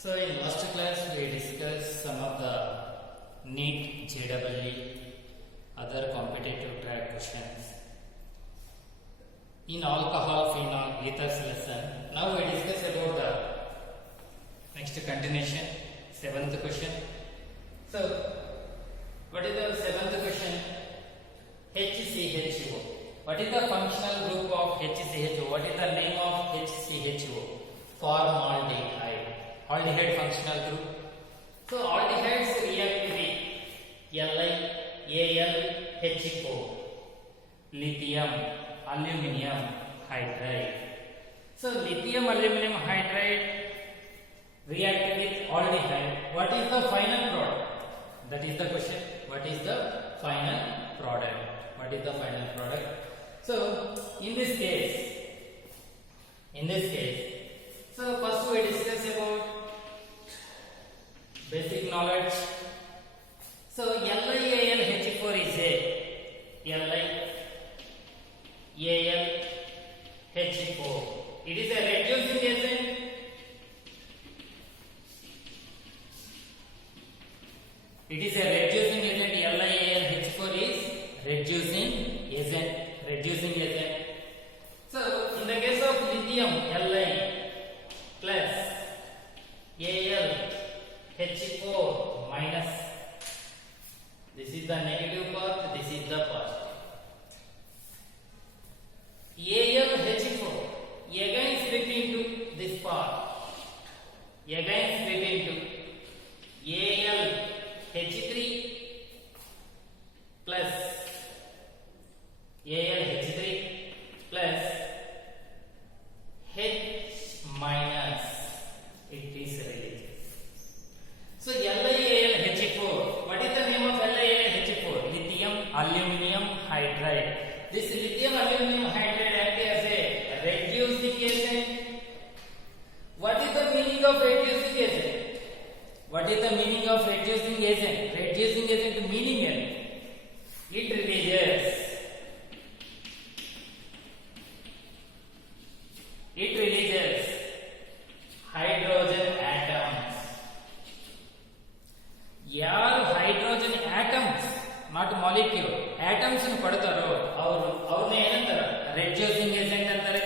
So in last class we discussed some of the NEET, JEE, other competitive track questions. In alcohol, phenol, ethers lesson, now we discuss about the next continuation, 7th question. So, what is the 7th question? HCHO. What is the functional group of HCHO? What is the name of HCHO? Formaldehyde. Aldehyde functional group. So aldehydes react with LiAlHO, lithium, aluminum hydride. So lithium aluminum hydride react with aldehyde. What is the final product? That is the question. What is the final product? What is the final product? So in this case, so first we discuss about basic knowledge. So LiAlHO is a LiAlHO. It is a reducing agent. It is a reducing agent. LiAlHO is reducing agent. So in the case of lithium, Li plus AlHO minus. This is the negative part, this is the positive. AlHO again split into this part. Again split into AlH3 plus H minus. It is related. So LiAlHO. What is the name of LiAlHO? Lithium aluminum hydride. This lithium aluminum hydride acts as a reducing agent. What is the meaning of reducing agent? What is the meaning of reducing agent? Reducing agent meaning it releases hydrogen atoms. ಯಾರು hydrogen atoms not molecule atoms ಕೊಡ್ತಾರೋ ಅವ್ರನ್ನ ಏನಂತಾರೆ reducing agent ಅಂತಾರೆ.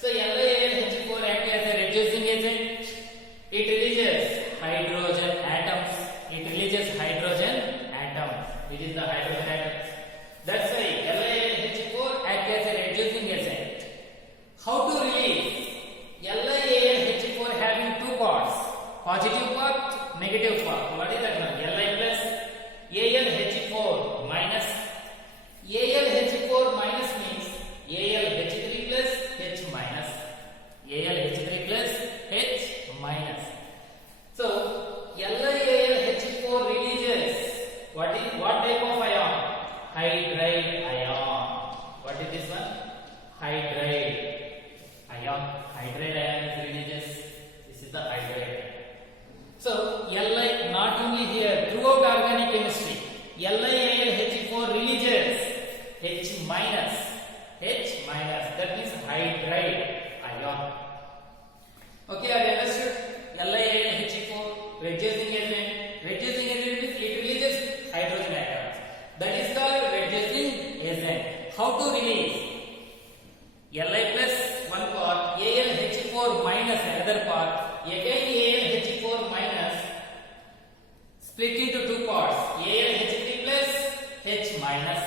So LiAlHO act as a reducing agent. It releases hydrogen atoms. It releases hydrogen atoms. It is the hydrogen atoms. That's why LiAlHO act as a reducing agent. How to release? LiAlHO having two parts, positive part, negative part. What is that one? Li plus AlH4 minus. AlH4 minus means AlH3 plus H minus. AlH3 plus H minus. So LiAlH4 releases what type of ion? Hydride ion. What is this one? Hydride ion. Hydride ion is releases. This is the hydride. So Li not only here, throughout organic chemistry, LiAlH4 releases H minus. That means hydride ion. Okay, I understood. LiAlH4 reducing agent. Reducing agent means it releases hydrogen atoms. That is called reducing agent. How to release? Li plus one part, AlH4 minus another part. Again AlH4 minus split into two parts. AlH3 plus H minus.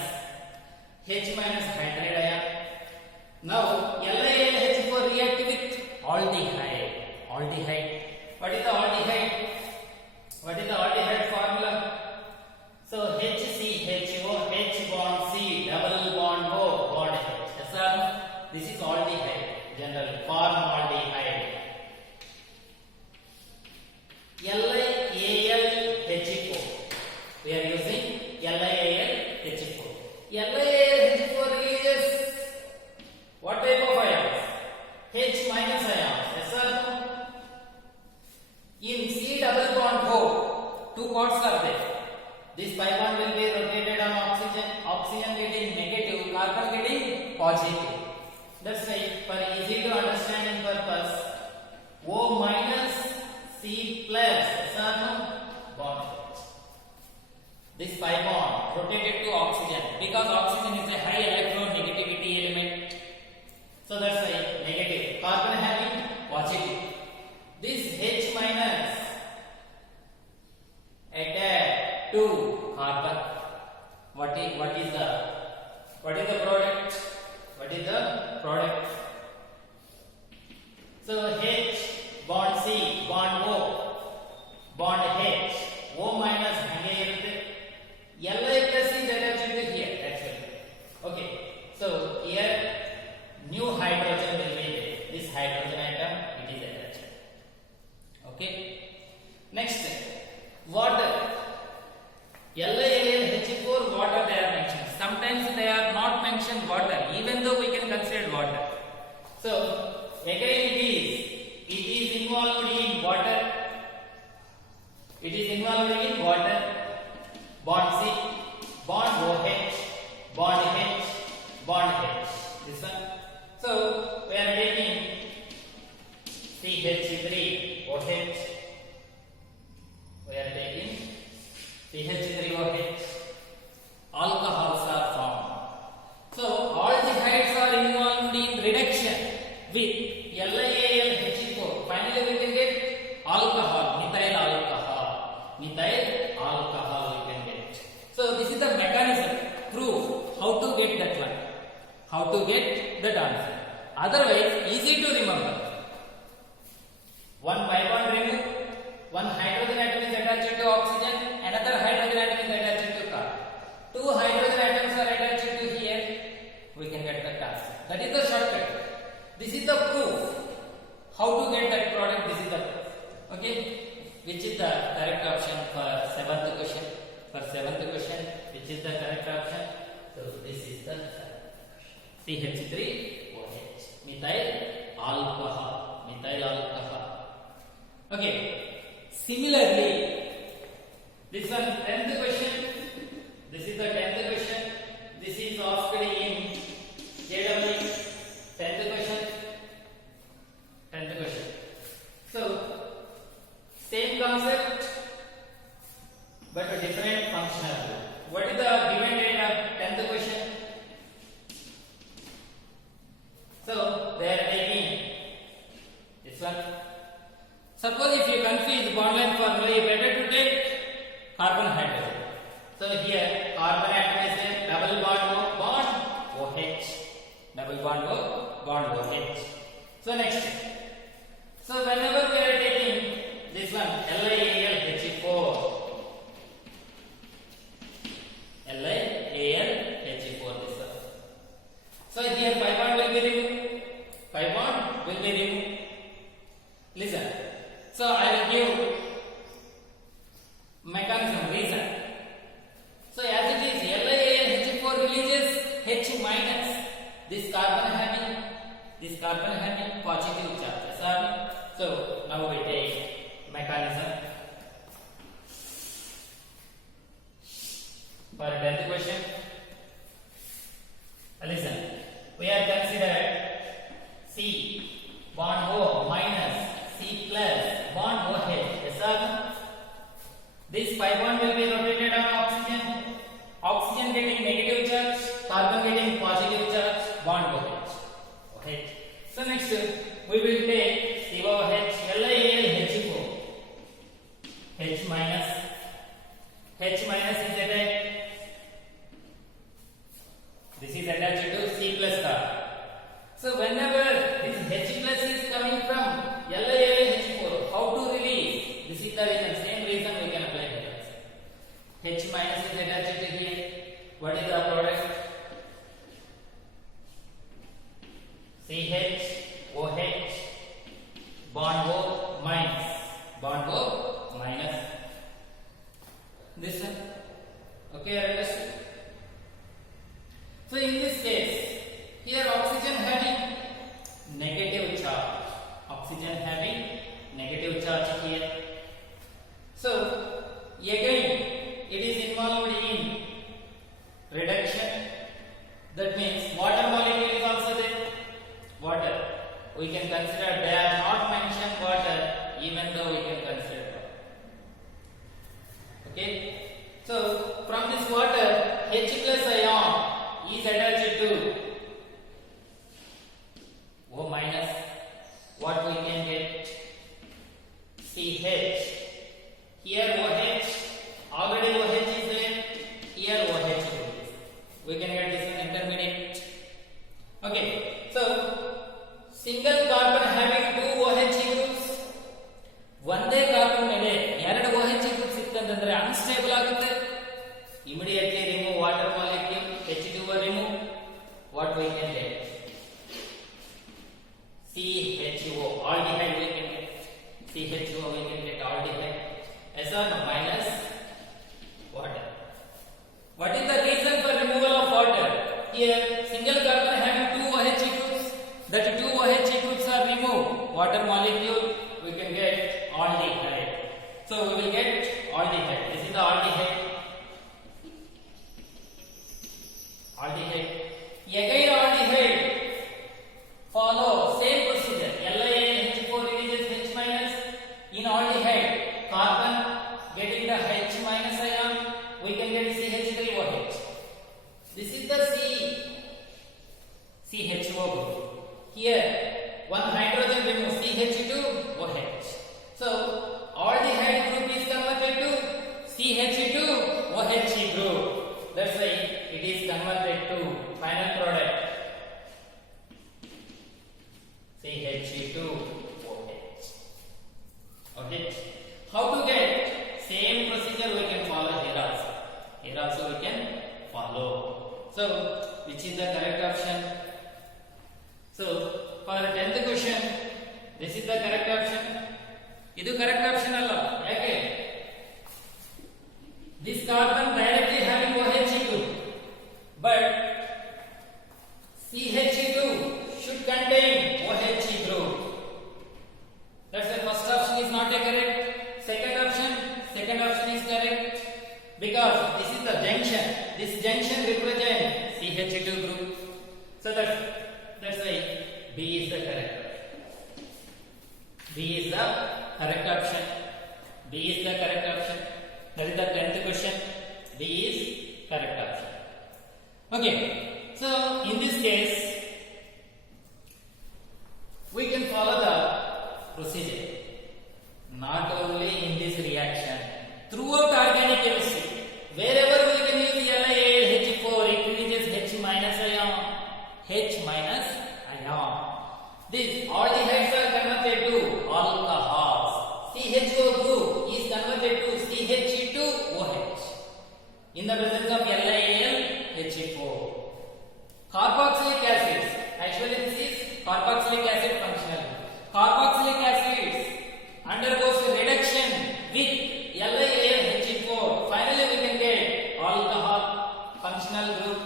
H minus hydride ion. Now LiAlH4 react with aldehyde. What is the aldehyde? What is the aldehyde formula? So HCHO, H bond C, double bond O, bond H. Yes or no? This is aldehyde. General formaldehyde. LiAlHO. We are using LiAlHO. LiAlHO releases what type of ions? H minus ions. Yes or no? In C double bond O, two parts are there. This pi bond will be rotated on oxygen. Oxygen getting negative, carbon getting positive. That's why for easy to understanding purpose, O minus C plus bond H. This pi bond rotated to oxygen because oxygen is a high electronegativity element. So that's why negative. Carbon having positive. This H minus attached to carbon. What is the product? What is the product? So H bond C bond O bond H O minus hange irutte Li plus is attached to here actually. Okay, so here new hydrogen will be there. This hydrogen atom it is attached. Okay, next water. LiAlH4 water they are mentioned. Sometimes they are not mentioned water, even though we can consider water. So again it is involved in water. It is involved in water. Bond C, bond OH, bond H, bond H. This one. So we are taking CH3 OH. We are taking CH3OH. Alcohols are formed. So aldehydes are involved in reduction with LiAlH4. Finally we can get alcohol, methyl alcohol. Methyl alcohol we can get. So this is the mechanism, proof how to get that one. How to get that answer. Otherwise easy to remember. One pi bond removed, one hydrogen atom is attached to oxygen, another hydrogen atom is attached to carbon. Two hydrogen atoms are attached to here. We can get the answer. That is the shortcut. This is the proof. How to get that product? This is the proof. Okay. Which is the correct option for seventh question? For seventh question, which is the correct option? So this is the CH3OH. Methyl alcohol. Methyl alcohol. Okay. Similarly, this one 10th question. This is the 10th question. This is asked in JEE. 10th question. 10th question. So same concept, but a different functional group. What is the given date of 10th question? So they are taking this one. Suppose if you confuse bond length formula, you better to take carbon hydrogen. So here carbon atom is a double bond O bond OH. Double bond O bond OH. So next. So whenever we are taking this one LiAlH4. LiAlH4 this one. So here pi bond will be removed. Pi bond will be removed. Listen. So I will give mechanism reason. So as it is LiAlH4 releases H minus. This carbon having positive charges. So now we take mechanism. For 10th question, listen. We are considered C bond O minus C plus bond OH. Yes or no? This pi bond will be rotated on oxygen. Oxygen getting negative charge, carbon getting positive charge, bond OH. Okay. So next we will take COH LiAlH4. H minus is attached. This is attached to C plus carbon. So whenever this H plus is coming from LiAlH4, how to release? This is the reason. Same reason we can apply here. H minus is attached to here. What is the product? CH OH bond O minus. Bond O minus. This one. Okay, understood? So in this case, here oxygen having negative charge. Oxygen having negative charge here. So again, it is involved in reduction. That means water molecule is also there. Water. We can consider they are not mentioned water, even though we can consider water. Okay. So from this water, H plus ion is attached to O minus. What we can get? CH. Here OH. Already OH is there. Here OH is there. We can get this one intermediate. Okay. So single carbon having two OH groups. ಒಂದೇ carbon ಮೇಲೆ ಎರಡು OH groups ಇತ್ತಂದ್ರೆ unstable ಆಗುತ್ತೆ. Immediately remove water molecule, H2O remove. What we can get? CHO, aldehyde we can get. CHO we can get aldehyde. Yes or no? Minus water. What is the reason for removal of water? Here single carbon having two OH groups. That two OH groups are removed. Water molecule we can get aldehyde. So we will get aldehyde. This is the aldehyde. Aldehyde. Again aldehyde. Follow same procedure. LiNH4 releases H minus. In aldehyde, carbon getting the H minus ion, we can get CH3OH. This is the CHO group. Here, one hydrogen removes CH2OH. So, aldehyde group is converted to CH2OH group. That's why it is converted to final product CH2OH. Okay. How to get? Same procedure we can follow here also. Here also we can follow. So, which is the correct option? So, for 10th question, this is the correct option. Idu correct option alla. Yake? This carbon directly having OH group, but CH2 should contain OH group. That's the first option is not a correct. Second option is correct because this is the junction. This junction represents CH2 group. So that's why B is the correct option. B is the correct option. B is the correct option. That is the 10th question. B is correct option. Okay. So in this case, we can follow the procedure. Not only in this reaction, throughout organic chemistry, wherever we can use LiAH4, it releases H minus ion. H minus ion. These aldehydes are converted to alcohols. CHO group is converted to CH2OH in the presence of LiAlH4. Carboxylic acids. Actually, this is carboxylic acid functional. Carboxylic acids undergoes reduction with LiAlH4. Finally, we can get alcohol functional group.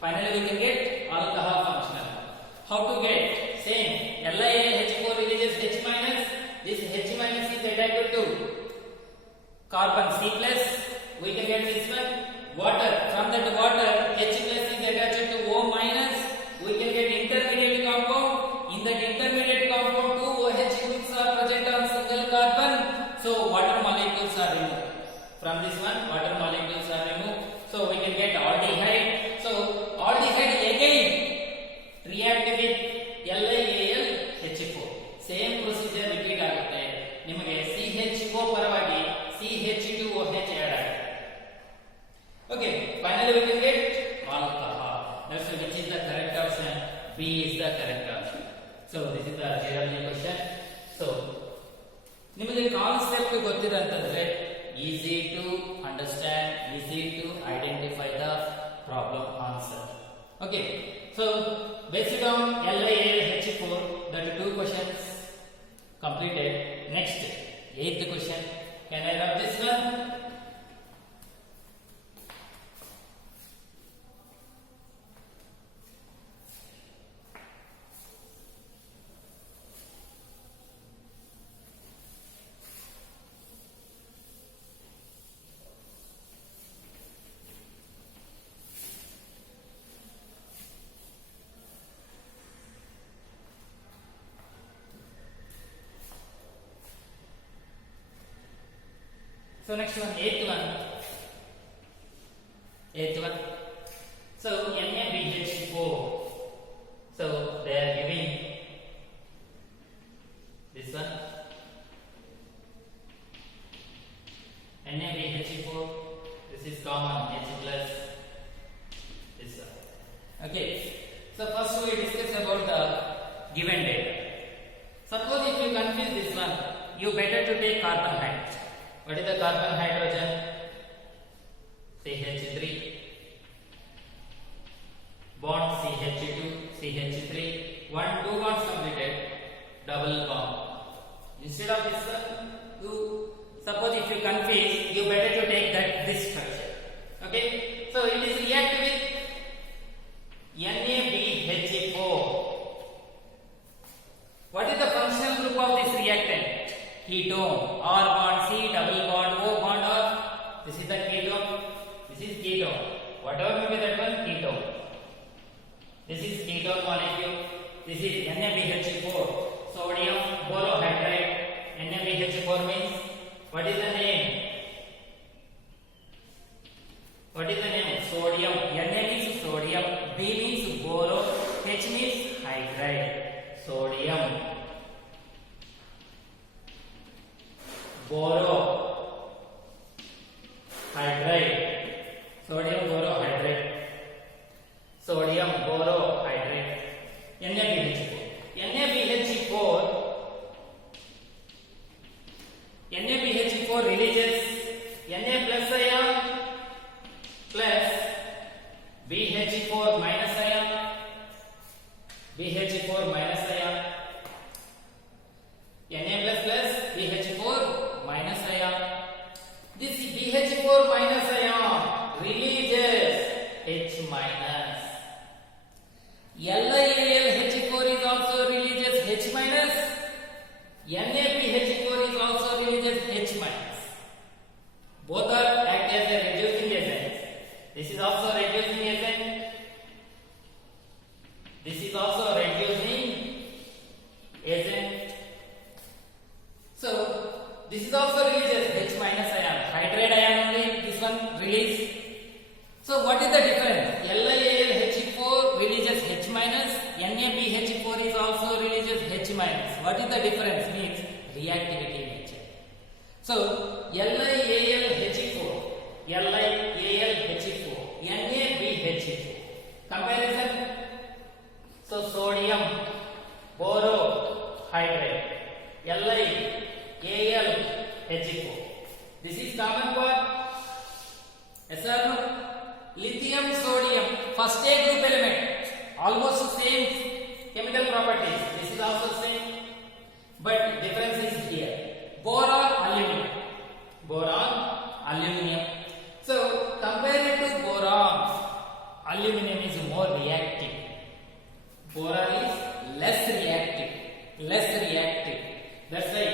Finally, we can get alcohol functional. How to get? Same. LiAlH4 releases H minus. This H minus is attached to carbon C plus. We can get this one. Water. From that water, H plus is attached to O minus. We can get intermediate compound. In that intermediate compound, two OH groups are present on single carbon. So water molecules are removed. From this one, water molecules are removed. So we can get aldehyde. So aldehyde again react with LiAlH4. Same procedure repeat ಆಗುತ್ತೆ. ನಿಮಗೆ CHO ಪರವಾಗಿ CH2OH add ಆಗುತ್ತೆ. Okay, finally we can get alcohol. That's which is the correct option. B is the correct option. So this is the GRE question. So ನಿಮಗೆ concept ಗೊತ್ತಿದೆ ಅಂತಂದ್ರೆ easy to understand, easy to identify the problem answer. Okay, so based on LiAlH4, that two questions completed. Next, 8th question. Can I rub this one? So next one, eighth one. So NaBH4. So they are giving this one NaBH4. This is common H plus this one. Okay. So first we discuss about the given data. Suppose if you confuse this one, you better to take carbon height. What is the carbon hydrogen? CH3. Bond CH2, CH3. 1, 2 bonds completed. Double bond. Instead of this one, you suppose if you confuse, you better to take this structure. Okay. So it is react with NaBH4. What is the functional group of this reactant? Ketone. R bond C, double bond O bond R. This is the ketone. This is ketone. Whatever may be that one, ketone. This is ketone molecule. This is NaBH4. Sodium borohydride. NaBH4 means what is the name? What is the name? Sodium. Na means sodium. B means boro. H means hydride. Sodium boro hydride. Sodium borohydride. Sodium borohydride. NaBH4 releases Na plus ion plus BH4 minus ion. BH4 minus ion. Na plus plus BH4 minus ion. This BH4 minus ion releases H minus. LiAlH4 is also releases H minus. NaBH4 is also releases H minus. Both are act as a reducing agent. This is also reducing agent. This is also reducing agent. So this is also releases H minus ion. Hydride ion only this one release. So what is the difference? LiAlH4 releases H minus. NaBH4 is also releases H minus. What is the difference? Means reactivity nature. So LiAlH4, NaBH4. Comparison. So sodium borohydride, LiAlH4. This is common for yes or no? Lithium, sodium, first A group element, almost same chemical properties. This is also same, but difference is here. Boron, aluminum. Boron, aluminum. So compared to boron, aluminum is more reactive. Boron is less reactive. That's why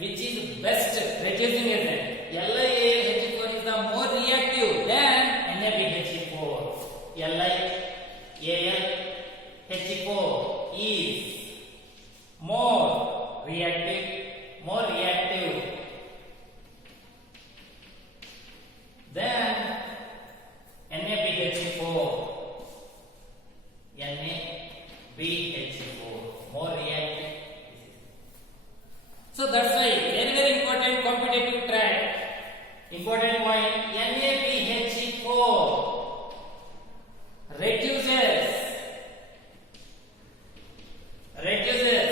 which is best reducing agent. LiAlH4 is the more reactive than NaBH4. LiAlH4 is more reactive than NaBH4. More reactive. So that's why very important competitive track. Important point. NaBH4 reduces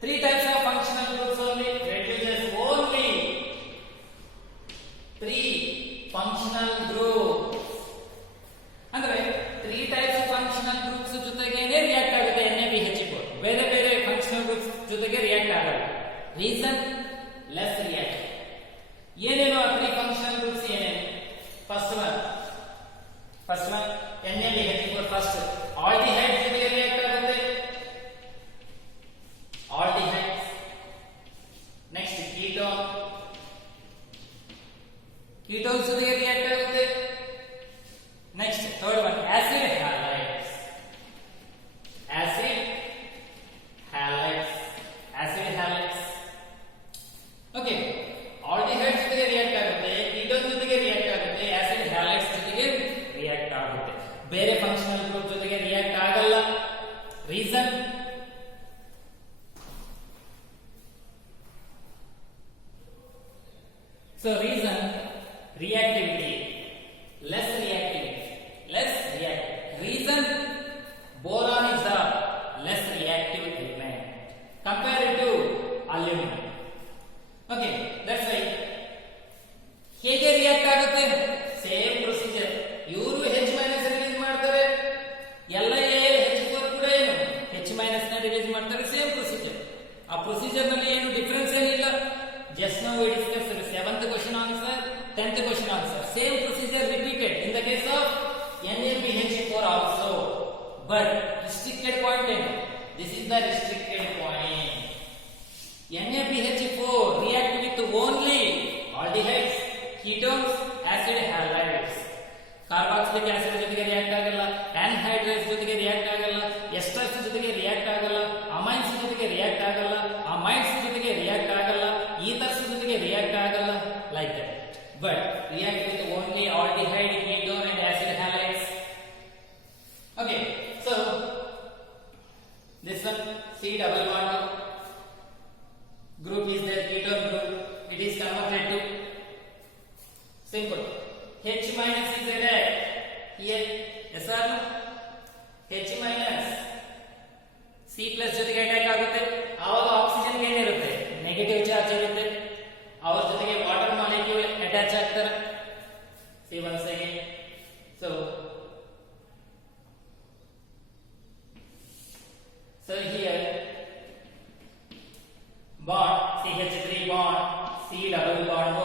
three types of functional groups only. Reduces only three functional groups. Andre three types of functional groups ಜೊತೆಗೇನೆ react ಆಗುತ್ತೆ NaBH4. ಬೇರೆ functional groups ಜೊತೆಗೆ react ಆಗಲ್ಲ. Reason less react. ಏನೇನು ಆ three functional groups ಏನೇನು? First one NaBH4 first aldehydes ಜೊತೆಗೆ react ಆಗುತ್ತೆ. Aldehydes. Next ketones ಜೊತೆಗೆ react ಆಗುತ್ತೆ. Next third one acid halides. Okay, aldehydes ಜೊತೆಗೆ react ಆಗುತ್ತೆ. So reason, reactivity, less reactivity, less reactive. Reason, boron is a less reactive element compared to aluminum. Okay, that's why. ಹೇಗೆ react ಆಗುತ್ತೆ? Same procedure. ಇವರು H minus release ಮಾಡ್ತಾರೆ, H4 ಕೂಡ ಏನು H minus ನ release ಮಾಡ್ತಾರೆ. Same procedure. ಆ procedure ನಲ್ಲಿ ಏನು ಡಿಫರೆನ್ಸ್ ಏನಿಲ್ಲ. Just now we discussed the 7th question answer, 10th question answer. Same procedure repeated in the case of NaBH4 also. But restricted point in. This is the restricted point. NaBH4 react with only aldehydes, ketones, acid halides. Carboxylic acid ಜೊತೆಗೆ react ಆಗಲ್ಲ, ಆನ್ಹೈಡ್ರೈಡ್ಸ್ ಜೊತೆಗೆ react ಆಗಲ್ಲ, esters ಜೊತೆಗೆ react ಆಗಲ್ಲ, amines ಜೊತೆಗೆ react ಆಗಲ್ಲ, ಅಮೈಡ್ಸ್ ಜೊತೆಗೆ react ಆಗಲ್ಲ, ಈಥರ್ಸ್ ಜೊತೆಗೆ ರಿಯಾಕ್ಟ್ ಆಗಲ್ಲ, like that. But react with only aldehyde, ketone and acid halides. Okay, so this one C double bond group is the ketone group. It is converted to simple. H minus is added here. Yes or no? H minus C plus ಜೊತೆಗೆ attack ಆಗುತ್ತೆ. ಆವಾಗ oxygen ಏನಿರುತ್ತೆ? Negative charge ಇರುತ್ತೆ. ಅವರ ಜೊತೆಗೆ water molecule attach ಆಗ್ತಾರೆ. See once again. So here bond CH3 bond C double bond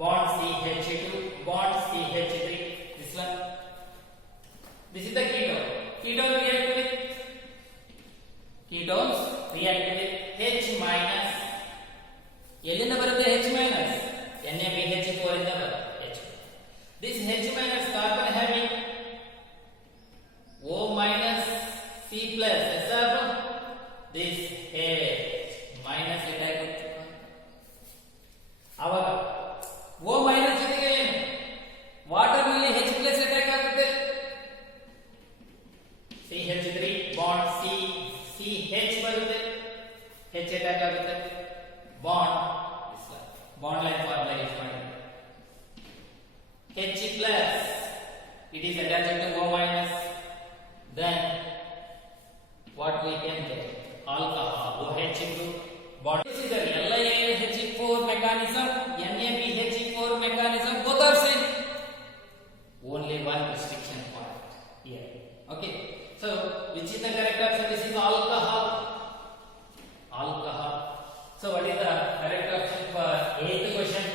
bond CH2 bond CH3. This one, this is the ketone. Ketone react with ketones react with H minus. ಎಲ್ಲಿಂದ ಬರುತ್ತೆ H minus? NaBH4 ಇಂದ ಬರುತ್ತೆ H. This H minus carbon having O minus C plus. Yes or no? This H minus attack ಆಗುತ್ತೆ. ಅವಾಗ O minus ಜೊತೆಗೆ ಏನು? Water ನಲ್ಲಿ H plus attack ಆಗುತ್ತೆ. CH3 bond CH ಬರುತ್ತೆ. H ಅಟ್ಯಾಕ್ ಆಗುತ್ತೆ. Bond line formula use ಮಾಡಿ. H plus it is attached to O minus. Then what we can get? Alcohol, OH group. Bond. This is the LiH4 mechanism, NaBH4 mechanism. Both are same. Only one restriction point here. Okay. So which is the correct option? This is alcohol. Alcohol. So what is the correct option for 8th question?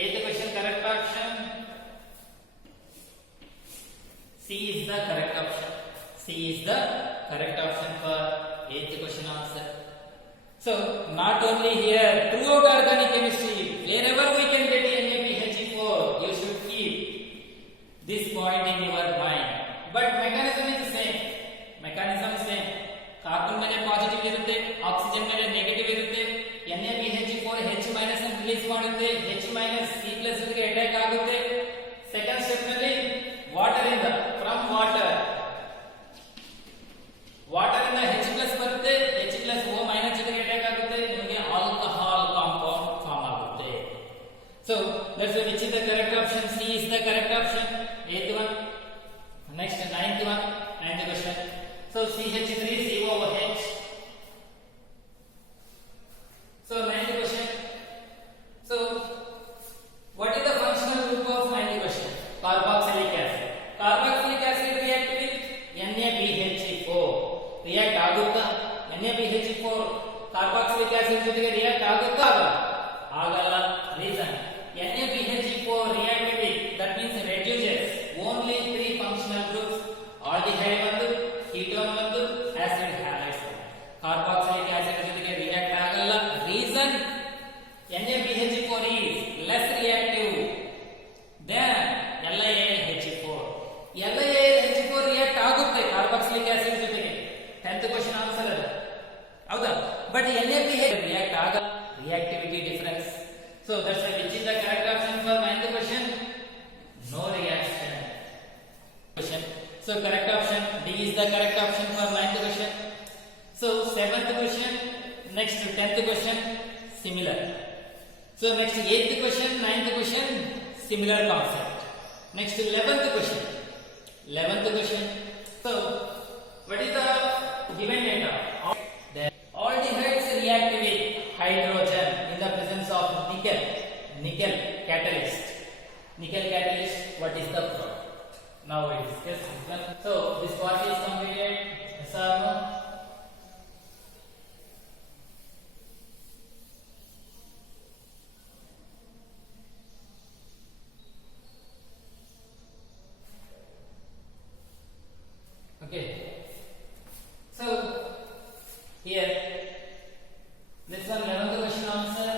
8th question correct option. C is the correct option. C is the correct option for 8th question answer. So not only here, throughout organic chemistry, wherever we can get NaBH4, you should keep this point in your mind. But mechanism is the same. Mechanism is same. Carbon ಮೇಲೆ positive ಇರುತ್ತೆ, oxygen ಮೇಲೆ negative ಇರುತ್ತೆ. NaBH4 H minus ಅನ್ನು release ಮಾಡುತ್ತೆ. H minus C plus ಜೊತೆಗೆ attack ಆಗುತ್ತೆ. Second step ನಲ್ಲಿ water ಇಂದ ಫ್ರಮ್ ವಾಟರ್ ಇಂದ H plus ಬರುತ್ತೆ. H plus O minus ಜೊತೆಗೆ ಅಟ್ಯಾಕ್ ಆಗುತ್ತೆ. ನಿಮಗೆ ಆಲ್ಕಹಾಲ್ ಕಾಂಪೌಂಡ್ ಫಾರ್ಮ್ ಆಗುತ್ತೆ. So let's see which is the correct option. C is the correct option. 8th one. Next 9th one. 9th question. So CH3COOH. So 9th question. So what is the functional group of 9th question? Carboxylic acid. Carboxylic acid react with NaBH4. React ಆಗುತ್ತಾ? NaBH4 carboxylic acid ಜೊತೆಗೆ react ಆಗುತ್ತಾ? ಆಗಲ್ಲ. Reason, NaBH4 react with, that means reduces only 3 functional groups. Aldehyde ಒಂದು, ketone ಒಂದು, acid halides. Carboxylic acid ಜೊತೆಗೆ react ಆಗಲ್ಲ. Reason, NaBH4 is less reactive than LiH4. LiH4 react ಆಗುತ್ತೆ carboxylic acid ಜೊತೆಗೆ. 10th question answer ಅದು. ಹೌದಾ? But NaBH react ಆಗಲ್ಲ. Reactivity difference. So that's why which is the correct option for 9th question? No reaction. Question. So correct option D is the correct option for 9th question. So 7th question, next 10th question, similar. So next 8th question, 9th question, similar concept. Next 11th question. 11th question. So what is the given data? Aldehydes react with hydrogen in the presence of nickel. Nickel catalyst. Nickel catalyst. What is the product? Now we discuss this one. So this part is completed. Yes or no? Okay. So here this one 11th question answer.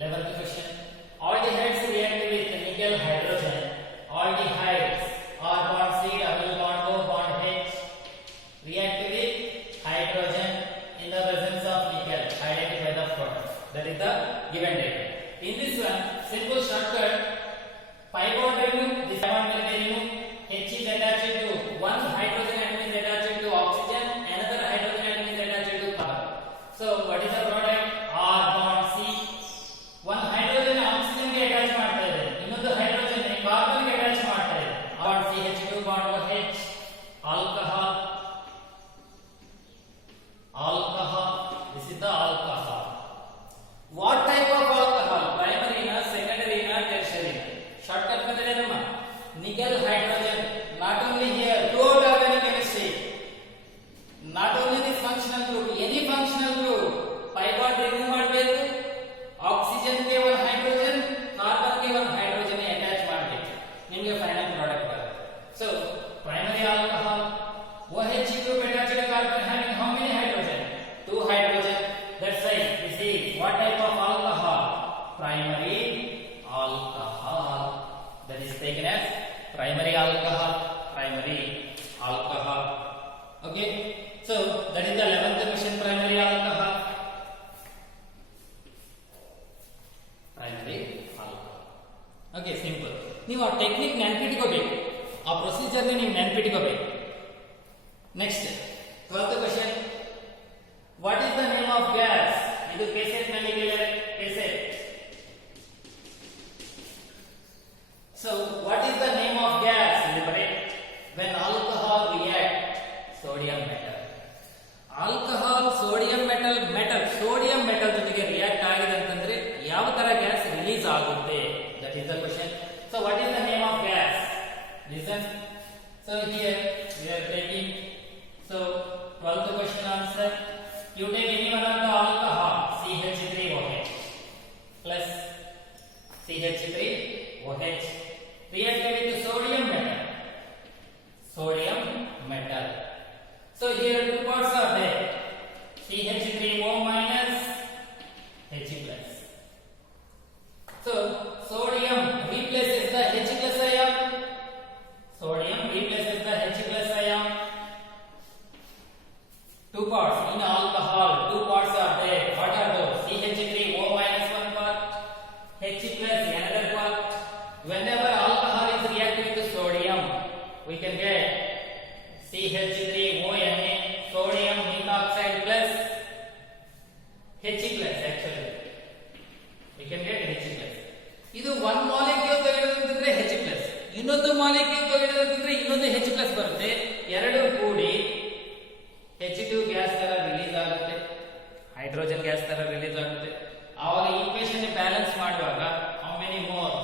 11th question. Aldehydes react with nickel hydrogen. Aldehydes R bond C double bond O bond H react with hydrogen in the presence of nickel. Identify the product. That is the given data. In this one, simple shortcut. Pi bond remove. This bond will be removed. H is attached to one hydrogen atom is attached to oxygen. Another hydrogen atom is attached to carbon. So what is the product? R bond C. One hydrogen oxygen ಗೆ attach ಮಾಡ್ತಾ ಇದೆ. ಇನ್ನೊಂದು hydrogen carbon ಗೆ attach ಮಾಡ್ತಾ ಇದೆ. bond CH2 bond OH. Alcohol. Alcohol. This is the alcohol. What type of alcohol? Primary na, secondary na, tertiary na. Shortcut method ಏನಮ್ಮ? Nickel hydrogen. Not only here, throughout organic chemistry. Not only this functional group, any functional group. Pi bond remove ಮಾಡಬೇಕು. Oxygen ಗೆ ಒಂದು hydrogen, carbon ಗೆ ಒಂದು hydrogen attach ಮಾಡಬೇಕು. ನಿಮಗೆ final product ಬರುತ್ತೆ. So primary alcohol OH group attached to carbon having how many hydrogen? 2 hydrogen. That's right. This is what type of alcohol? Primary alcohol. That is taken as primary alcohol. Primary alcohol. Okay. So that is the 11th question. Primary alcohol. Primary alcohol. Okay, simple. ನೀವು ಆ technique ನೆನಪಿಟ್ಕೋಬೇಕು. ಆ procedure ನೀವು ನೆನಪಿಟ್ಕೋಬೇಕು. Next 12th question. What is the name of gas? ಇದು KCET ನಲ್ಲಿ ಕೇಳಿದರೆ KCET. So what is the name of gas? When alcohol react sodium metal. Alcohol sodium metal sodium metal ಜೊತೆಗೆ react ಆಗಿದೆ ಅಂತಂದ್ರೆ ಯಾವ ತರ ಗ್ಯಾಸ್ ರಿಲೀಸ್ ಆಗುತ್ತೆ? That is the question. So what is the name of gas? Listen. So here we are taking, so 12th question answer. You take any one of the alcohol CH3OH plus CH3OH react with sodium metal. Sodium metal. So here two parts are there. CH3O minus H plus. So sodium replaces the H plus ion. Sodium replaces the H plus ion. Two parts in alcohol. Two parts are there. What are those? CH3O minus one part, H plus another part. Whenever alcohol is reacting with sodium, we can get CH3ONA, sodium methoxide plus H plus actually. We can get H plus. ಇದು one molecule ತೆಗೆಯೋದಂದ್ರೆ H plus. ಇನ್ನೊಂದು molecule ತೆಗೆಯೋದಂದ್ರೆ ಇನ್ನೊಂದು H plus ಬರುತ್ತೆ. ಎರಡು ಕೂಡಿ H2 gas ತರ release ಆಗುತ್ತೆ. Hydrogen gas ತರ release ಆಗುತ್ತೆ. ಆವಾಗ ಈಕ್ವೇಷನ್ ಬ್ಯಾಲೆನ್ಸ್ ಮಾಡುವಾಗ how many more?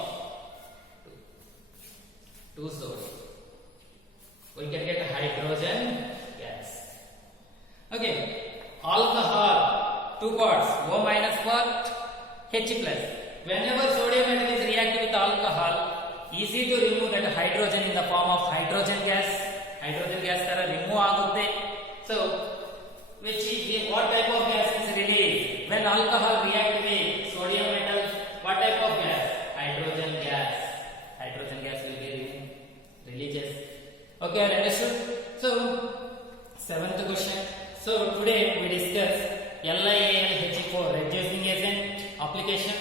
2 source. We can get hydrogen gas. Okay. Alcohol, 2 parts, O minus part, H plus. Whenever sodium atom is reacting with alcohol, easy to remove that hydrogen in the form of hydrogen gas. Hydrogen gas tara remove agutte. So, what type of gas is released? When alcohol react with sodium metal, what type of gas? Hydrogen gas. Hydrogen gas will be releases. Okay, understood? So, 7th question. So, today we discuss LiAlHe4 reducing agent application.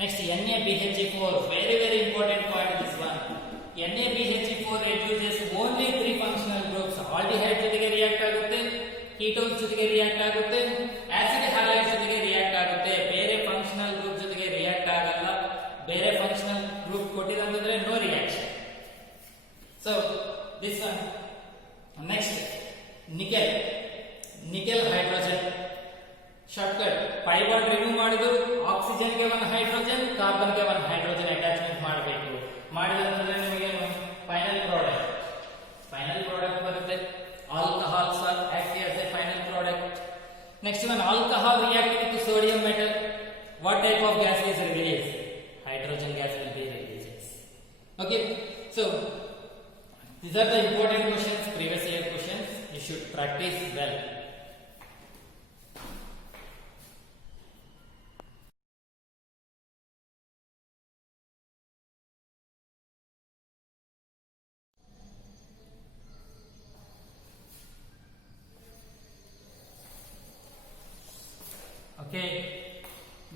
Next, NaBHE4, very important point this one. NaBHE4 reduces only 3 functional groups. Aldehyde ಜೊತೆಗೆ react ಆಗುತ್ತೆ, ketones ಜೊತೆಗೆ react ಆಗುತ್ತೆ, acid halides ಜೊತೆಗೆ react ಆಗುತ್ತೆ. ಬೇರೆ remove ಮಾಡಿದ್ರು oxygen ಗೆ ಒಂದು ಹೈಡ್ರೋಜನ್, ಕಾರ್ಬನ್ ಗೆ ಒಂದು ಹೈಡ್ರೋಜನ್ ಅಟ್ಯಾಚ್ಮೆಂಟ್ ಮಾಡಬೇಕು. ಮಾಡಿದ್ರೆ ನಿಮಗೆ ಫೈನಲ್ ಪ್ರಾಡಕ್ಟ್ ಬರುತ್ತೆ. Alcohols are act as a final product. Next one, alcohol react with sodium metal. What type of gas is released? Hydrogen gas will be released. Okay, so these are the important questions, previous year questions. You should practice well. Okay,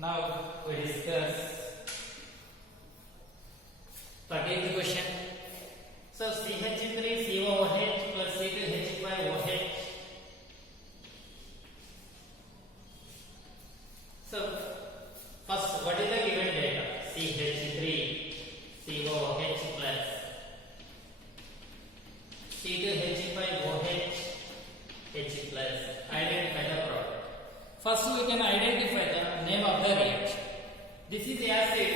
now we discuss 13th question. So CH3COOH plus C2H5OH. So first, what is the given data? CH3COOH plus C2H5OH H plus. Identify the product. First, we can identify the name of the reaction. This is acid.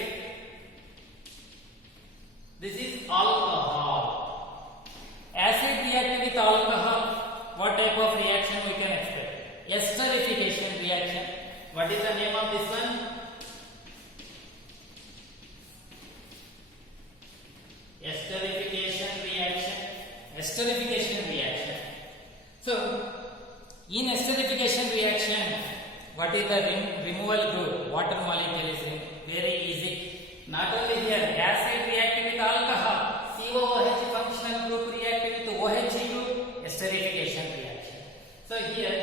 This is alcohol. Acid react with alcohol. What type of reaction we can expect? Esterification reaction. What is the name of this one? Esterification reaction. Esterification reaction. So, in esterification reaction, what is the removal group? Water molecule is very easy. Not only here, acid react with alcohol, COOH functional group react with OH group, esterification reaction. So here,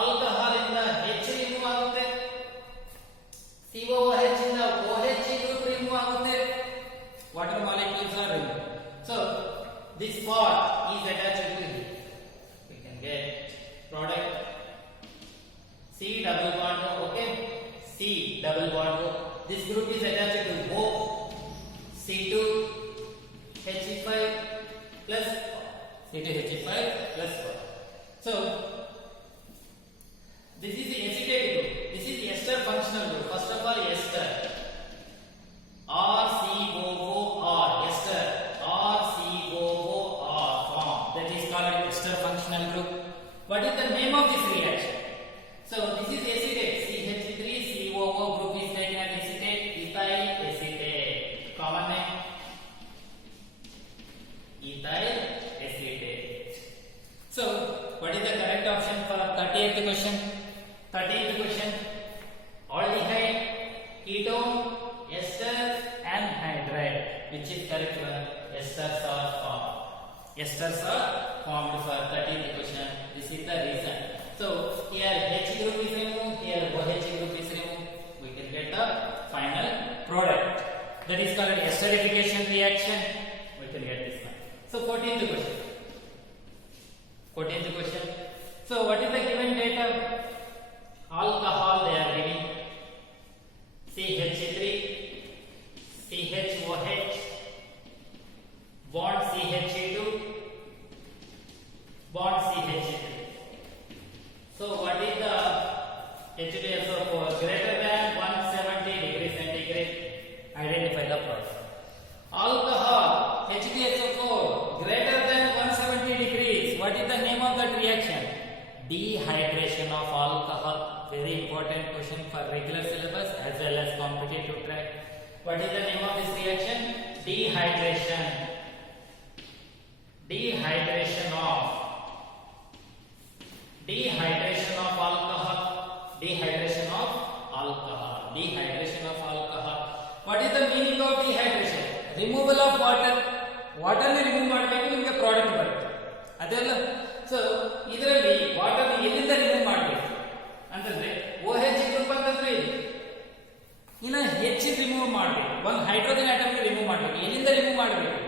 alcohol in the H remove ಆಗುತ್ತೆ, COOH in the OH group remove ಆಗುತ್ತೆ, water molecules are removed. So this part is attached to it. We can get product C double bond O, okay? C double bond O. This group is attached to O, C2H5 plus C2H5 plus 4. So this is the acetate group. This is the ester functional group. First of all, ester. RCOOR, ester. RCOOR form. That is called ester functional group. What is the name of this reaction? So this is acetate. CH3COO group is taken as acetate. Ethyl acetate. Common name. Ethyl acetate. So what is the correct option for 30th question? 13th question. Aldehyde, ketone, ester and hydride. Which is correct one? Esters are formed. Esters are formed for 13th question. This is the reason. So here H group is removed, here OH group is removed. We can get the final product. That is called esterification reaction. We can get this one. So 14th question. 14th question. So what is the given data? Alcohol they are giving. CH3, CHOH, bond CH2, bond CH3. So what is the H2SO4 greater than 170 degrees centigrade? Identify the product. Alcohol H2SO4 greater than 170 degrees. What is the name of that reaction? Dehydration of alcohol. Very important question for regular syllabus as well as competitive track. What is the name of this reaction? Dehydration. Dehydration of alcohol. Dehydration of alcohol. Dehydration of alcohol. What is the meaning of dehydration? Removal of water. Water ni remove ಮಾಡಬೇಕು ನಿಮಗೆ product ಬರುತ್ತೆ ಅದೆಲ್ಲ. So ಇದರಲ್ಲಿ water ಎಲ್ಲಿಂದ remove ಮಾಡಬೇಕು ಅಂತಂದ್ರೆ OH group ಅಂತಂದ್ರೆ ಇನ್ನ H ರಿಮೂವ್ ಮಾಡಬೇಕು, ಒಂದು ಹೈಡ್ರೋಜನ್ ಆಟಮ್ ರಿಮೂವ್ ಮಾಡಬೇಕು. ಎಲ್ಲಿಂದ ರಿಮೂವ್ ಮಾಡಬೇಕು?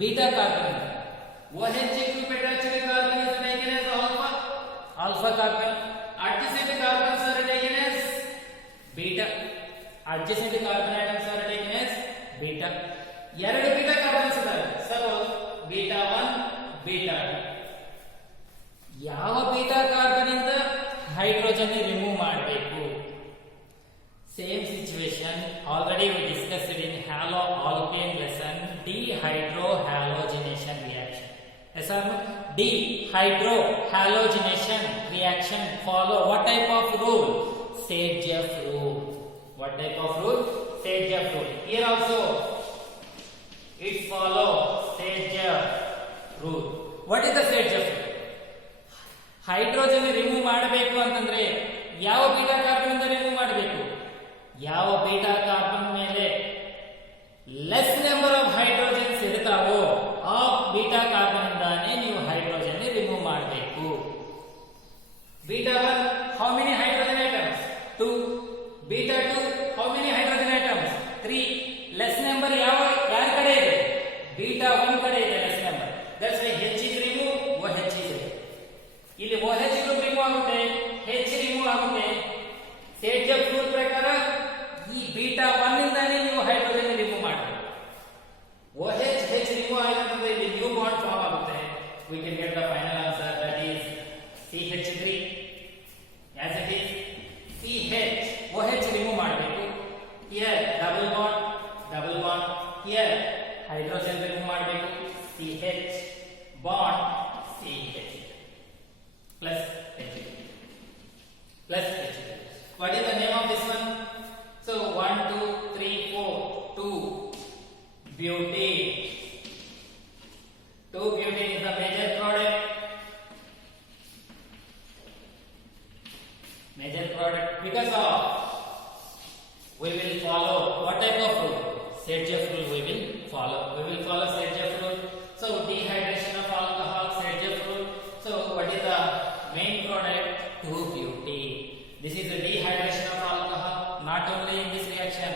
Beta carbon. OH group attached to carbon is taken as alpha carbon. Adjacent carbons are taken as beta. Adjacent carbon atoms are taken as beta. ಎರಡು beta carbons ಇದಾವೆ. Suppose beta 1, beta 2. ಯಾವ beta carbon ಇಂದ hydrogen remove ಮಾಡಬೇಕು? Same situation already we discussed in haloalkane lesson, dehydrohalogenation reaction. Yes or no? Dehydrohalogenation reaction follow what type of rule? Sage's rule. What type of rule? Sage's rule. Here also it follow Sage's rule. What is the Sage's rule? Hydrogen remove ಮಾಡಬೇಕು ಅಂತಂದ್ರೆ ಯಾವ beta carbon ಇಂದ remove ಮಾಡಬೇಕು? ಯಾವ beta carbon ಮೇಲೆ less number of hydrogens ಇರ್ತಾವೋ ಆ beta carbon ಇಂದಾನೆ ನೀವು ಹೈಡ್ರೋಜನ್ ರಿಮೂವ್ ಮಾಡಬೇಕು. Beta 1 how many hydrogen atoms? 2. beta 2 how many hydrogen atoms? 3. Less number ಯಾರ ಕಡೆ ಇದೆ? ಬೀಟಾ 1 ಕಡೆ ಇದೆ less number. That's why H is remove, OH is remove. ಇಲ್ಲಿ OH ಗ್ರೂಪ್ ರಿಮೂವ್ ಆಗುತ್ತೆ, H ರಿಮೂವ್ ಆಗುತ್ತೆ. ಸೇಡ್ಜ್ ರೂಲ್ ಪ್ರಕಾರ ಈ ಬೀಟಾ 1 ಇಂದಾನೆ ನೀವು ಹೈಡ್ರೋಜನ್ ರಿಮೂವ್ ಮಾಡಬೇಕು. OH H ರಿಮೂವ್ ಆಗುತ್ತೆ, ಇಲ್ಲಿ ನ್ಯೂ ಬಾಂಡ್ ಫಾರ್ಮ್ ಆಗುತ್ತೆ. We can get the final answer, that is CH3 as it is CH. OH remove ಮಾಡಬೇಕು. Here double bond here hydrogen remove ಮಾಡಬೇಕು. CH bond CH plus H plus H. What is the name of this one? So 1 2 3 4 2 butane. 2 butane is the major product. Because of we will follow what type of rule? Sage's rule we will follow. Sage's rule. So dehydration of alcohol, Sage's rule. So what is the main product? 2-butane. This is the dehydration of alcohol. Not only in this reaction,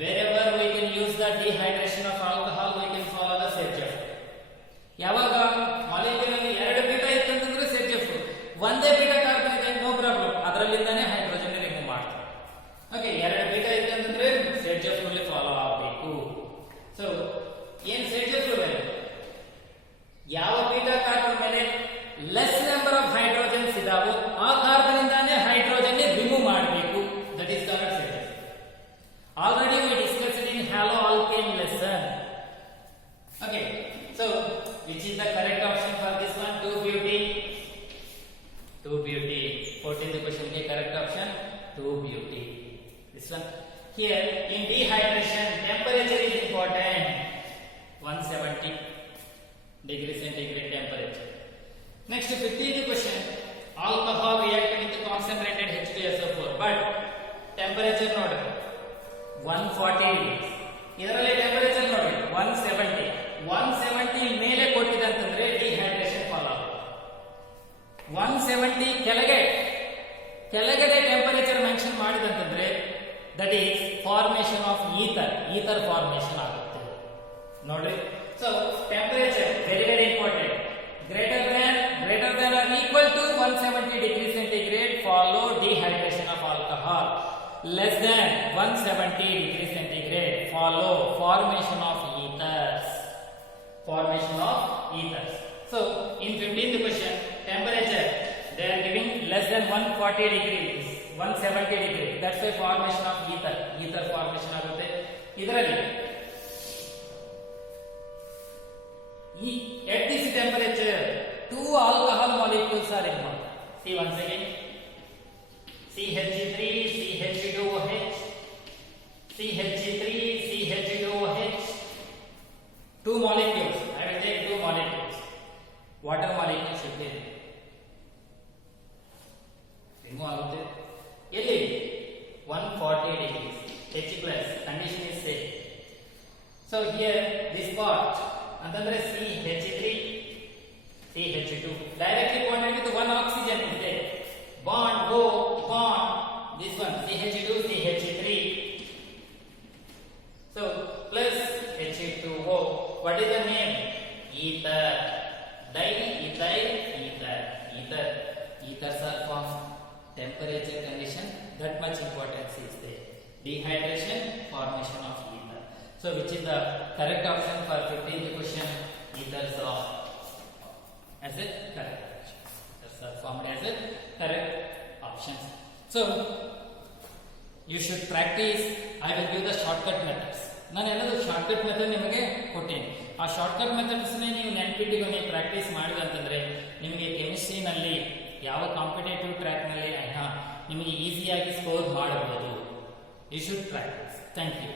wherever we can use the dehydration of alcohol, we can follow the Sage's rule. ಯಾವಾಗ molecule ಅಲ್ಲಿ 2 beta ಇತ್ತಂತಂದ್ರೆ Sage's rule. ಒಂದೇ beta carbon ಇದೆ, no problem, ಅದರಲ್ಲಿಂದಾನೆ hydrogen remove ಮಾಡ್ತಾರೆ. Okay, 2 beta ಇತ್ತಂತಂದ್ರೆ Sage's rule follow ಆಗಬೇಕು. So ಏನ್ Sage's rule? ಯಾವ ಬೀಟಾ ಕಾರ್ಬನ್ ಮೇಲೆ ಲೆಸ್ ನಂಬರ್ ಆಫ್ ಹೈಡ್ರೋಜನ್ಸ್ ಇದಾವೋ ಆ ಕಾರ್ಬನ್ ಇಂದಾನೆ ಹೈಡ್ರೋಜನ್ ರಿಮೂವ್ ಮಾಡಬೇಕು. That is correct Sage's. Already we discussed in haloalkane lesson. Okay, so which is the correct option for this one? 2-butane. 14th question ke correct option 2-butane. This one here in dehydration temperature is important. 170 degree centigrade temperature. Next 15th question, alcohol reacted with concentrated H2SO4 but temperature ನೋಡಿ 140 degrees. ಇದರಲ್ಲಿ temperature ನೋಡಿ 170 ಮೇಲೆ ಕೊಟ್ಟಿದೆ ಅಂತಂದ್ರೆ dehydration follow ಆಗುತ್ತೆ. 170 ಕೆಳಗಡೆ temperature mention ಮಾಡಿದಂತಂದ್ರೆ that is formation of ether formation ಆಗುತ್ತೆ ನೋಡ್ರಿ. So temperature very important. Greater than or equal to 170 degree centigrade follow dehydration of alcohol. Less than 170 degree centigrade follow formation of ethers. So in 15th question, temperature they are giving less than 140 degrees, 170 degrees. That's why formation of ether formation ಆಗುತ್ತೆ. ಇದರಲ್ಲಿ at this temperature 2 alcohol molecules are involved. See once again, CH3 CH2OH, CH3 CH2OH, 2 molecules. I will take 2 molecules. Water molecule should be remove ಆಗುತ್ತೆ. ಎಲ್ಲಿ 140 degrees H plus condition is same. So here this part ಅಂತಂದ್ರೆ CH3 CH2 directly bonded with 1 oxygen is there. Bond this one CH2 CH3. So plus H2O. What is the name? Ether. Diethyl ether. Ethers are formed. Temperature condition, that much importance is there. Dehydration, formation of ether. So which is the correct option for 15th question? Ethers are as a correct option. Ethers are formed as a correct options. So you should practice. I will give the shortcut methods. ನಾನು ಎಲ್ಲರೂ shortcut method ನಿಮಗೆ ಕೊಟ್ಟೇನೆ. ಆ shortcut ಮೆಥಡ್ಸ್ನೇ ನೀವು ನೆನ್ಪಿಟ್ಟಿಗೆ ನೀವು practice ಮಾಡಿದಂತಂದ್ರೆ ನಿಮಗೆ ಕೆಮಿಸ್ಟ್ರಿನಲ್ಲಿ ಯಾವ competitive ಟ್ರ್ಯಾಕ್ನಲ್ಲಿ ನಿಮಗೆ ಈಸಿಯಾಗಿ ಸ್ಕೋರ್ ಮಾಡಬಹುದು. You should practice. Thank you.